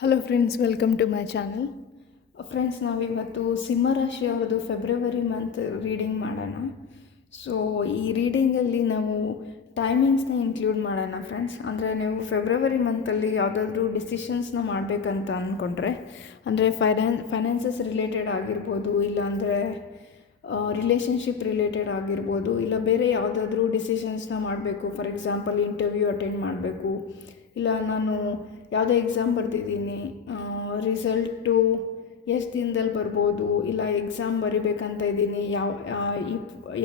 Hello friends, welcome to my channel. Friends, ನಾವಿವತ್ತು ಸಿಂಹರಾಶಿ ಅವ್ರದ್ದು ಫೆಬ್ರವರಿ ಮಂತ್ ರೀಡಿಂಗ್ ಮಾಡೋಣ. ಸೊ ಈ ರೀಡಿಂಗಲ್ಲಿ ನಾವು ಟೈಮಿಂಗ್ಸ್ನ ಇನ್ಕ್ಲೂಡ್ ಮಾಡೋಣ ಫ್ರೆಂಡ್ಸ್. ಅಂದರೆ ನೀವು ಫೆಬ್ರವರಿ ಮಂತಲ್ಲಿ ಯಾವುದಾದ್ರೂ ಡಿಸಿಷನ್ಸ್ನ ಮಾಡಬೇಕಂತ ಅಂದ್ಕೊಂಡ್ರೆ, ಅಂದರೆ ಫೈನಾನ್ಸಸ್ ರಿಲೇಟೆಡ್ ಆಗಿರ್ಬೋದು, ಇಲ್ಲಾಂದರೆ ರಿಲೇಷನ್ಶಿಪ್ ರಿಲೇಟೆಡ್ ಆಗಿರ್ಬೋದು, ಇಲ್ಲ ಬೇರೆ ಯಾವುದಾದ್ರೂ ಡಿಸಿಷನ್ಸ್ನ ಮಾಡಬೇಕು. ಫಾರ್ ಎಕ್ಸಾಂಪಲ್, ಇಂಟರ್ವ್ಯೂ ಅಟೆಂಡ್ ಮಾಡಬೇಕು, ಇಲ್ಲ ನಾನು ಯಾವುದೇ ಎಕ್ಸಾಮ್ ಬರೆದಿದ್ದೀನಿ, ರಿಸಲ್ಟು ಎಷ್ಟು ದಿನದಲ್ಲಿ ಬರ್ಬೋದು, ಇಲ್ಲ ಎಕ್ಸಾಮ್ ಬರಿಬೇಕಂತ ಇದ್ದೀನಿ,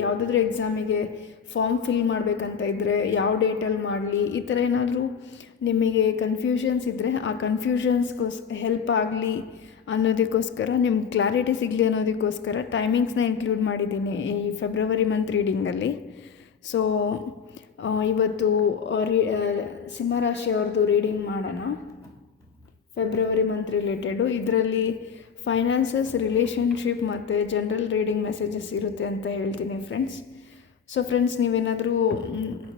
ಯಾವುದಾದ್ರೂ ಎಕ್ಸಾಮಿಗೆ ಫಾರ್ಮ್ ಫಿಲ್ ಮಾಡಬೇಕಂತ ಇದ್ದರೆ ಯಾವ ಡೇಟಲ್ಲಿ ಮಾಡಲಿ, ಈ ಥರ ಏನಾದರೂ ನಿಮಗೆ ಕನ್ಫ್ಯೂಷನ್ಸ್ ಇದ್ದರೆ ಆ ಹೆಲ್ಪ್ ಆಗಲಿ ಅನ್ನೋದಕ್ಕೋಸ್ಕರ, ನಿಮ್ಗೆ ಕ್ಲಾರಿಟಿ ಸಿಗಲಿ ಅನ್ನೋದಕ್ಕೋಸ್ಕರ ಟೈಮಿಂಗ್ಸ್ನ ಇನ್ಕ್ಲೂಡ್ ಮಾಡಿದ್ದೀನಿ ಈ ಫೆಬ್ರವರಿ ಮಂತ್ ರೀಡಿಂಗಲ್ಲಿ. ಸೊ ಇವತ್ತು ಸಿಂಹರಾಶಿಯವ್ರದ್ದು ರೀಡಿಂಗ್ ಮಾಡೋಣ, ಫೆಬ್ರವರಿ ಮಂತ್ ರಿಲೇಟೆಡು. ಇದರಲ್ಲಿ ಫೈನಾನ್ಸಸ್, ರಿಲೇಷನ್ಶಿಪ್ ಮತ್ತು ಜನರಲ್ ರೀಡಿಂಗ್ ಮೆಸೇಜಸ್ ಇರುತ್ತೆ ಅಂತ ಹೇಳ್ತೀನಿ ಫ್ರೆಂಡ್ಸ್. ಸೊ ಫ್ರೆಂಡ್ಸ್, ನೀವೇನಾದರೂ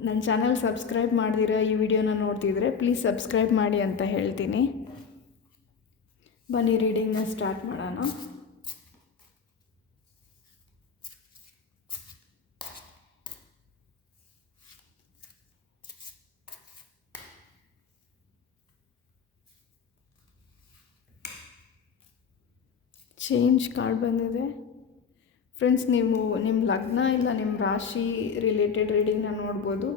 ನನ್ನ ಚಾನಲ್ ಸಬ್ಸ್ಕ್ರೈಬ್ ಮಾಡ್ದಿರ ಈ ವಿಡಿಯೋನ ನೋಡ್ತಿದ್ರೆ ಪ್ಲೀಸ್ ಸಬ್ಸ್ಕ್ರೈಬ್ ಮಾಡಿ ಅಂತ ಹೇಳ್ತೀನಿ. ಬನ್ನಿ ರೀಡಿಂಗ್ನ ಸ್ಟಾರ್ಟ್ ಮಾಡೋಣ. ಚೇಂಜ್ ಕಾರ್ಡ್ ಬಂದಿದೆ ಫ್ರೆಂಡ್ಸ್. ನೀವು ನಿಮ್ಮ ಲಗ್ನ ಇಲ್ಲ ನಿಮ್ಮ ರಾಶಿ ರಿಲೇಟೆಡ್ ರೀಡಿಂಗ್ನ ನೋಡ್ಬೋದು.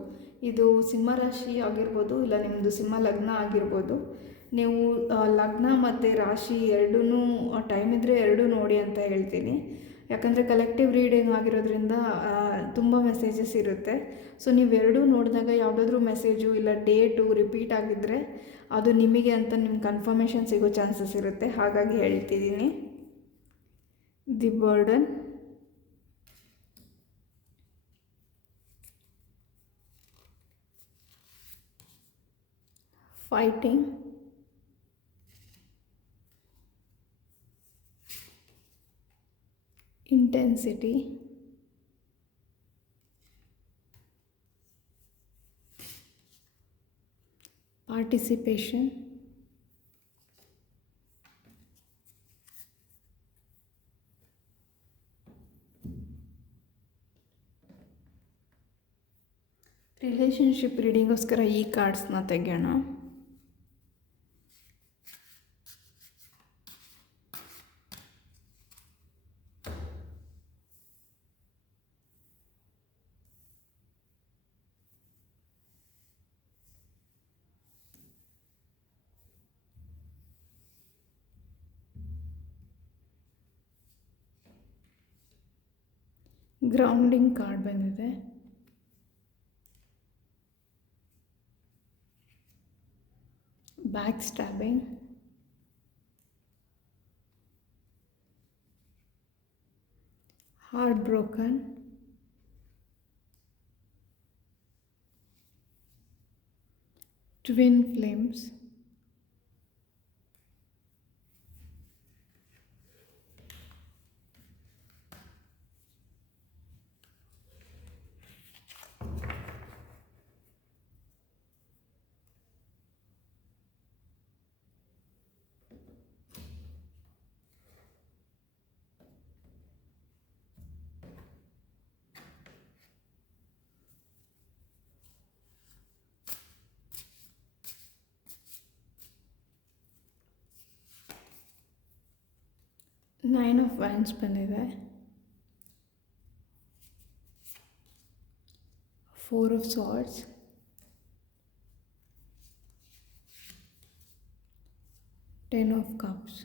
ಇದು ಸಿಂಹ ರಾಶಿ ಆಗಿರ್ಬೋದು, ಇಲ್ಲ ನಿಮ್ಮದು ಸಿಂಹ ಲಗ್ನ ಆಗಿರ್ಬೋದು. ನೀವು ಲಗ್ನ ಮತ್ತು ರಾಶಿ ಎರಡೂ ಟೈಮ್ ಇದ್ದರೆ ಎರಡೂ ನೋಡಿ ಅಂತ ಹೇಳ್ತೀನಿ. ಯಾಕಂದರೆ ಕಲೆಕ್ಟಿವ್ ರೀಡಿಂಗ್ ಆಗಿರೋದ್ರಿಂದ ತುಂಬ ಮೆಸೇಜಸ್ ಇರುತ್ತೆ. ಸೊ ನೀವೆರಡೂ ನೋಡಿದಾಗ ಯಾವುದಾದ್ರೂ ಮೆಸೇಜು ಇಲ್ಲ ಡೇಟು ರಿಪೀಟ್ ಆಗಿದ್ದರೆ ಅದು ನಿಮಗೆ ಅಂತ ನಿಮ್ಮ ಕನ್ಫರ್ಮೇಷನ್ ಸಿಗೋ ಚಾನ್ಸಸ್ ಇರುತ್ತೆ. ಹಾಗಾಗಿ ಹೇಳ್ತಿದ್ದೀನಿ. The burden, fighting, intensity, participation, relationship ರೀಡಿಂಗೋಸ್ಕರ ಈ ಕಾರ್ಡ್ಸ್ನ ತೆಗೆಯೋಣ. ಗ್ರೌಂಡಿಂಗ್ ಕಾರ್ಡ್ ಬಂದಿದೆ. Backstabbing, heart broken, twin flames, nine of wands ಬಂದಿದೆ. Four of swords, ten of cups,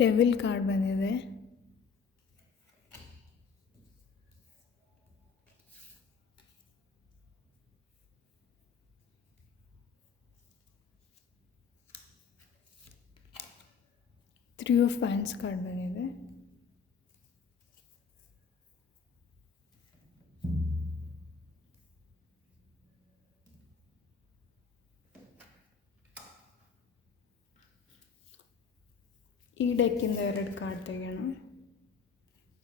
devil card ಬಂದಿದೆ. ತ್ರೀ ಆಫ್ ವ್ಯಾಂಡ್ಸ್ ಕಾರ್ಡ್ ಬಂದಿದೆ. ಈ ಡೆಕ್ಕಿಂದ 2 ಕಾರ್ಡ್ ತೆಗೆಯೋಣ.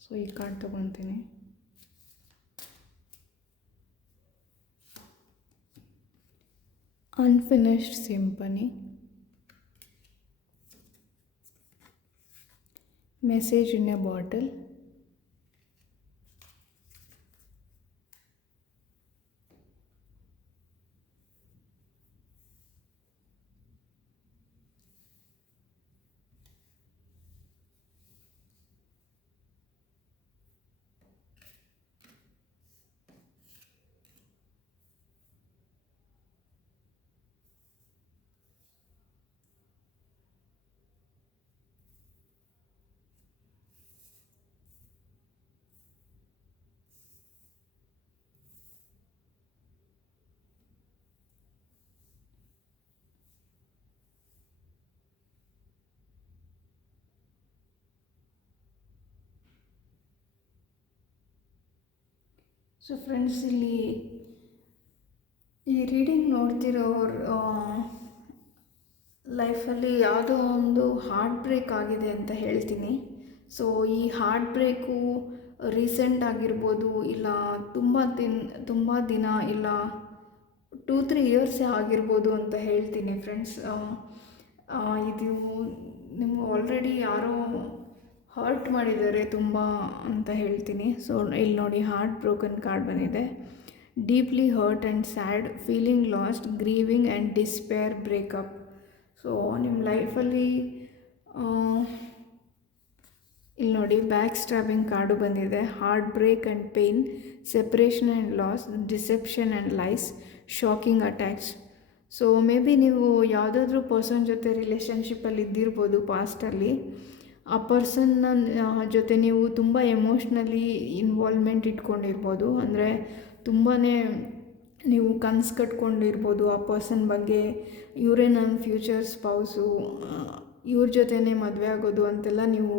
ಸೊ ಈ ಕಾರ್ಡ್ ತೊಗೊತೀನಿ. Unfinished symphony, message in a bottle, so friends, ಇಲ್ಲಿ ಈ ರೀಡಿಂಗ್ ನೋಡ್ತಿರೋರು ಲೈಫಲ್ಲಿ ಯಾವುದೋ ಒಂದು ಹಾರ್ಟ್ ಬ್ರೇಕ್ ಆಗಿದೆ ಅಂತ ಹೇಳ್ತೀನಿ. ಸೊ ಈ ಹಾರ್ಟ್ ಬ್ರೇಕು ರೀಸೆಂಟ್ ಆಗಿರ್ಬೋದು, ಇಲ್ಲ ತುಂಬ ದಿನ, ಇಲ್ಲ 2-3 ಇಯರ್ಸೇ ಆಗಿರ್ಬೋದು ಅಂತ ಹೇಳ್ತೀನಿ ಫ್ರೆಂಡ್ಸ್. ಇದು ನಿಮ್ಗೆ ಆಲ್ರೆಡಿ ಯಾರೋ ಹರ್ಟ್ ಮಾಡಿದ್ದಾರೆ ತುಂಬ ಅಂತ ಹೇಳ್ತೀನಿ. ಸೊ ಇಲ್ಲಿ ನೋಡಿ, ಹಾರ್ಟ್ ಬ್ರೋಕನ್ ಕಾರ್ಡ್ ಬಂದಿದೆ. Deeply hurt and sad, feeling lost, grieving and despair, breakup. So ನಿಮ್ಮ ಲೈಫಲ್ಲಿ ಇಲ್ಲಿ ನೋಡಿ, ಬ್ಯಾಕ್ ಸ್ಟ್ಯಾಬಿಂಗ್ ಕಾರ್ಡು ಬಂದಿದೆ. Heartbreak and pain, separation and loss, deception and lies, shocking attacks. So maybe ನೀವು ಯಾವುದಾದ್ರೂ person ಜೊತೆ ರಿಲೇಷನ್ಶಿಪ್ಪಲ್ಲಿ ಇದ್ದಿರ್ಬೋದು ಪಾಸ್ಟಲ್ಲಿ. ಆ ಪರ್ಸನ್ನ ಜೊತೆ ನೀವು ತುಂಬ ಎಮೋಷ್ನಲಿ ಇನ್ವಾಲ್ವ್ಮೆಂಟ್ ಇಟ್ಕೊಂಡಿರ್ಬೋದು. ಅಂದರೆ ತುಂಬಾ ನೀವು ಕನಸು ಕಟ್ಕೊಂಡಿರ್ಬೋದು ಆ ಪರ್ಸನ್ ಬಗ್ಗೆ. ಇವರೇ ನನ್ನ ಫ್ಯೂಚರ್ ಸ್ಪೌಸು, ಇವ್ರ ಜೊತೆನೇ ಮದುವೆ ಆಗೋದು ಅಂತೆಲ್ಲ ನೀವು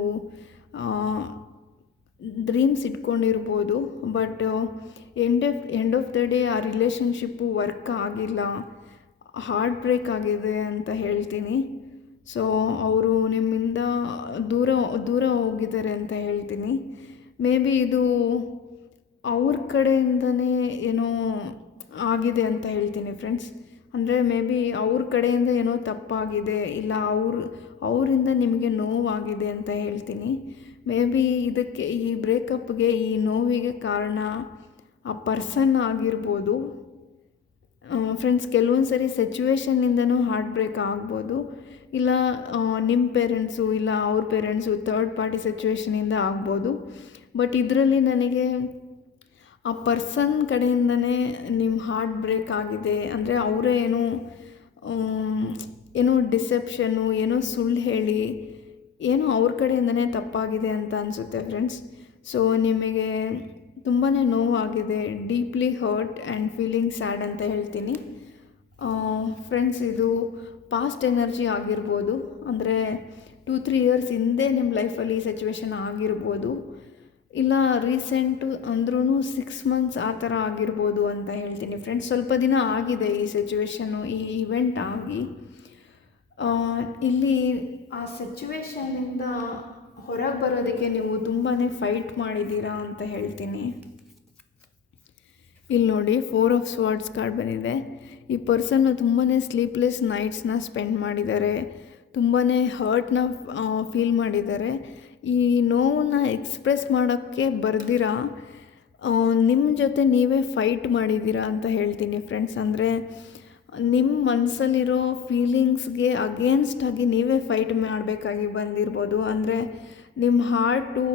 ಡ್ರೀಮ್ಸ್ ಇಟ್ಕೊಂಡಿರ್ಬೋದು. But end of the day ಆ ರಿಲೇಷನ್ಶಿಪ್ಪು ವರ್ಕ್ ಆಗಿಲ್ಲ, ಹಾರ್ಟ್ ಬ್ರೇಕ್ ಆಗಿದೆ ಅಂತ ಹೇಳ್ತೀನಿ. ಸೊ ಅವರು ನಿಮ್ಮಿಂದ ದೂರ ಹೋಗಿದ್ದಾರೆ ಅಂತ ಹೇಳ್ತೀನಿ. ಮೇ ಬಿ ಇದು ಅವ್ರ ಕಡೆಯಿಂದನೇ ಏನೋ ಆಗಿದೆ ಅಂತ ಹೇಳ್ತೀನಿ ಫ್ರೆಂಡ್ಸ್. ಅಂದರೆ ಮೇ ಬಿ ಅವ್ರ ಕಡೆಯಿಂದ ಏನೋ ತಪ್ಪಾಗಿದೆ, ಇಲ್ಲ ಅವರಿಂದ ನಿಮಗೆ ನೋವಾಗಿದೆ ಅಂತ ಹೇಳ್ತೀನಿ. ಮೇ ಬಿ ಇದಕ್ಕೆ, ಈ ಬ್ರೇಕಪ್ಗೆ, ಈ ನೋವಿಗೆ ಕಾರಣ ಆ ಪರ್ಸನ್ ಆಗಿರ್ಬೋದು ಫ್ರೆಂಡ್ಸ್. ಕೆಲವೊಂದು ಸರಿ ಸಿಚುವೇಶನ್ನಿಂದನೂ ಹಾರ್ಟ್ ಬ್ರೇಕ್ ಆಗ್ಬೋದು, ಇಲ್ಲ ನಿಮ್ಮ ಪೇರೆಂಟ್ಸು, ಇಲ್ಲ ಅವ್ರ ಪೇರೆಂಟ್ಸು, ಥರ್ಡ್ ಪಾರ್ಟಿ ಸಿಚುವೇಶನಿಂದ ಆಗ್ಬೋದು. ಬಟ್ ಇದರಲ್ಲಿ ನನಗೆ ಆ ಪರ್ಸನ್ ಕಡೆಯಿಂದನೇ ನಿಮ್ಮ ಹಾರ್ಟ್ ಬ್ರೇಕ್ ಆಗಿದೆ. ಅಂದರೆ ಅವರೇ ಏನೋ ಡಿಸೆಪ್ಷನ್ನು, ಏನೋ ಸುಳ್ಳು ಹೇಳಿ, ಏನೋ ಅವ್ರ ಕಡೆಯಿಂದನೇ ತಪ್ಪಾಗಿದೆ ಅಂತ ಅನಿಸುತ್ತೆ ಫ್ರೆಂಡ್ಸ್. ಸೊ ನಿಮಗೆ ತುಂಬಾ ನೋವಾಗಿದೆ, deeply hurt and feeling sad ಅಂತ ಹೇಳ್ತೀನಿ ಫ್ರೆಂಡ್ಸ್. ಇದು ಪಾಸ್ಟ್ ಎನರ್ಜಿ ಆಗಿರ್ಬೋದು, ಅಂದರೆ 2-3 ಇಯರ್ಸ್ ಹಿಂದೆ ನಿಮ್ಮ ಲೈಫಲ್ಲಿ ಈ ಸಿಚುವೇಶನ್ ಆಗಿರ್ಬೋದು, ಇಲ್ಲ ರೀಸೆಂಟು ಅಂದ್ರೂ 6 ಮಂತ್ಸ್ ಆ ಥರ ಆಗಿರ್ಬೋದು ಅಂತ ಹೇಳ್ತೀನಿ ಫ್ರೆಂಡ್ಸ್. ಸ್ವಲ್ಪ ದಿನ ಆಗಿದೆ ಈ ಸಿಚುವೇಶನ್ನು, ಈ ಇವೆಂಟ್ ಆಗಿ. ಇಲ್ಲಿ ಆ ಸಿಚುವೇಶನ್ನಿಂದ ಹೊರಗೆ ಬರೋದಕ್ಕೆ ನೀವು ತುಂಬಾ ಫೈಟ್ ಮಾಡಿದ್ದೀರಾ ಅಂತ ಹೇಳ್ತೀನಿ. ಇಲ್ಲಿ ನೋಡಿ, 4 ಆಫ್ ಸ್ವಾರ್ಡ್ಸ್ ಕಾರ್ಡ್ ಬಂದಿದೆ. ಈ ಪರ್ಸನ್ನು ತುಂಬಾ ಸ್ಲೀಪ್ಲೆಸ್ ನೈಟ್ಸ್ನ ಸ್ಪೆಂಡ್ ಮಾಡಿದ್ದಾರೆ, ತುಂಬಾ ಹರ್ಟ್ನ ಫೀಲ್ ಮಾಡಿದ್ದಾರೆ. ಈ ನೋವನ್ನು ಎಕ್ಸ್ಪ್ರೆಸ್ ಮಾಡೋಕ್ಕೆ ಬರ್ದಿರ ನಿಮ್ಮ ಜೊತೆ ನೀವೇ ಫೈಟ್ ಮಾಡಿದ್ದೀರಾ ಅಂತ ಹೇಳ್ತೀನಿ ಫ್ರೆಂಡ್ಸ್. ಅಂದರೆ ನಿಮ್ಮ ಮನಸ್ಸಲ್ಲಿರೋ ಫೀಲಿಂಗ್ಸ್ಗೆ ಅಗೇನ್ಸ್ಟಾಗಿ ನೀವೇ ಫೈಟ್ ಮಾಡಬೇಕಾಗಿ ಬಂದಿರ್ಬೋದು. ಅಂದರೆ ನಿಮ್ಮ ಹಾರ್ಟು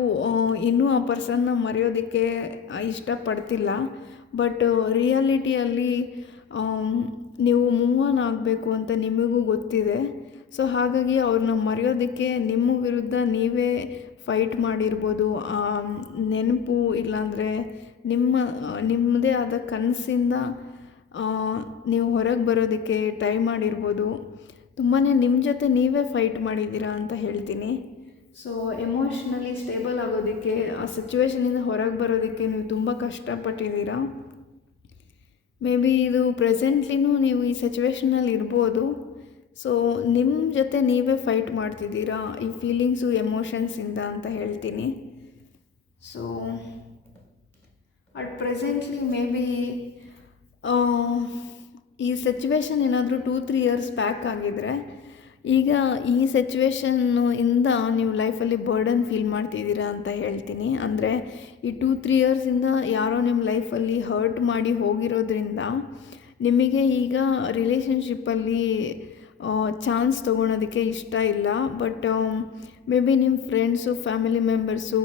ಇನ್ನೂ ಆ ಪರ್ಸನ್ನ ಮರೆಯೋದಕ್ಕೆ ಇಷ್ಟಪಡ್ತಿಲ್ಲ. ಬಟ್ ರಿಯಾಲಿಟಿಯಲ್ಲಿ ನೀವು ಮೂವ್ ಆನ್ ಆಗಬೇಕು ಅಂತ ನಿಮಗೂ ಗೊತ್ತಿದೆ. ಸೊ ಹಾಗಾಗಿ ಅವ್ರನ್ನ ಮರೆಯೋದಕ್ಕೆ ನಿಮ್ಮ ವಿರುದ್ಧ ನೀವೇ ಫೈಟ್ ಮಾಡಿರ್ಬೋದು. ನೆನಪು, ಇಲ್ಲಾಂದರೆ ನಿಮ್ಮದೇ ಆದ ಕನಸಿಂದ ನೀವು ಹೊರಗೆ ಬರೋದಕ್ಕೆ ಟ್ರೈ ಮಾಡಿರ್ಬೋದು. ತುಂಬಾ ನಿಮ್ಮ ಜೊತೆ ನೀವೇ ಫೈಟ್ ಮಾಡಿದ್ದೀರಾ ಅಂತ ಹೇಳ್ತೀನಿ. ಸೊ ಎಮೋಷ್ನಲಿ ಸ್ಟೇಬಲ್ ಆಗೋದಕ್ಕೆ, ಆ ಸಿಚುವೇಶನಿಂದ ಹೊರಗೆ ಬರೋದಕ್ಕೆ ನೀವು ತುಂಬ ಕಷ್ಟಪಟ್ಟಿದ್ದೀರಾ. ಮೇ ಬಿ ಇದು ಪ್ರೆಸೆಂಟ್ಲಿನೂ ನೀವು ಈ ಸಿಚುವೇಶನಲ್ಲಿ ಇರ್ಬೋದು. ಸೊ ನಿಮ್ಮ ಜೊತೆ ನೀವೇ ಫೈಟ್ ಮಾಡ್ತಿದ್ದೀರಾ ಈ ಫೀಲಿಂಗ್ಸು ಎಮೋಷನ್ಸಿಂದ ಅಂತ ಹೇಳ್ತೀನಿ. So at presently may be ಈ ಸಿಚುವೇಶನ್ ಏನಾದರೂ 2-3 ಇಯರ್ಸ್ ಬ್ಯಾಕ್ ಆಗಿದ್ರೆ, ಈಗ ಈ ಸಿಚುವೇಶನ್ನು ಇಂದ ನೀವು ಲೈಫಲ್ಲಿ ಬರ್ಡನ್ ಫೀಲ್ ಮಾಡ್ತಿದ್ದೀರಾ ಅಂತ ಹೇಳ್ತೀನಿ. ಅಂದರೆ ಈ 2-3 ಇಯರ್ಸಿಂದ ಯಾರೋ ನಿಮ್ಮ ಲೈಫಲ್ಲಿ ಹರ್ಟ್ ಮಾಡಿ ಹೋಗಿರೋದ್ರಿಂದ ನಿಮಗೆ ಈಗ ರಿಲೇಷನ್ಶಿಪ್ಪಲ್ಲಿ ಚಾನ್ಸ್ ತೊಗೊಳೋದಕ್ಕೆ ಇಷ್ಟ ಇಲ್ಲ. ಬಟ್ ಮೇ ಬಿ ನಿಮ್ಮ ಫ್ರೆಂಡ್ಸು, ಫ್ಯಾಮಿಲಿ ಮೆಂಬರ್ಸು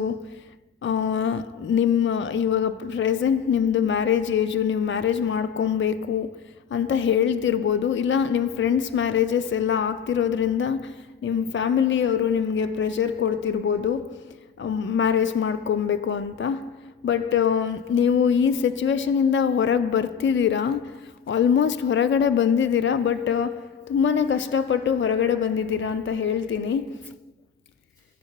ನಿಮ್ಮ ಇವಾಗ ಪ್ರೆಸೆಂಟ್ ನಿಮ್ಮದು ಮ್ಯಾರೇಜ್ ಏಜು, ನೀವು ಮ್ಯಾರೇಜ್ ಮಾಡ್ಕೊಬೇಕು ಅಂತ ಹೇಳ್ತಿರ್ಬೋದು. ಇಲ್ಲ ನಿಮ್ಮ ಫ್ರೆಂಡ್ಸ್ ಮ್ಯಾರೇಜಸ್ ಎಲ್ಲ ಆಗ್ತಿರೋದ್ರಿಂದ ನಿಮ್ಮ ಫ್ಯಾಮಿಲಿಯವರು ನಿಮಗೆ ಪ್ರೆಷರ್ ಕೊಡ್ತಿರ್ಬೋದು ಮ್ಯಾರೇಜ್ ಮಾಡ್ಕೊಬೇಕು ಅಂತ. ಬಟ್ ನೀವು ಈ ಸಿಚುವೇಶನಿಂದ ಹೊರಗೆ ಬರ್ತಿದ್ದೀರಾ, ಆಲ್ಮೋಸ್ಟ್ ಹೊರಗಡೆ ಬಂದಿದ್ದೀರಾ. ಬಟ್ ತುಂಬಾ ಕಷ್ಟಪಟ್ಟು ಹೊರಗಡೆ ಬಂದಿದ್ದೀರಾ ಅಂತ ಹೇಳ್ತೀನಿ.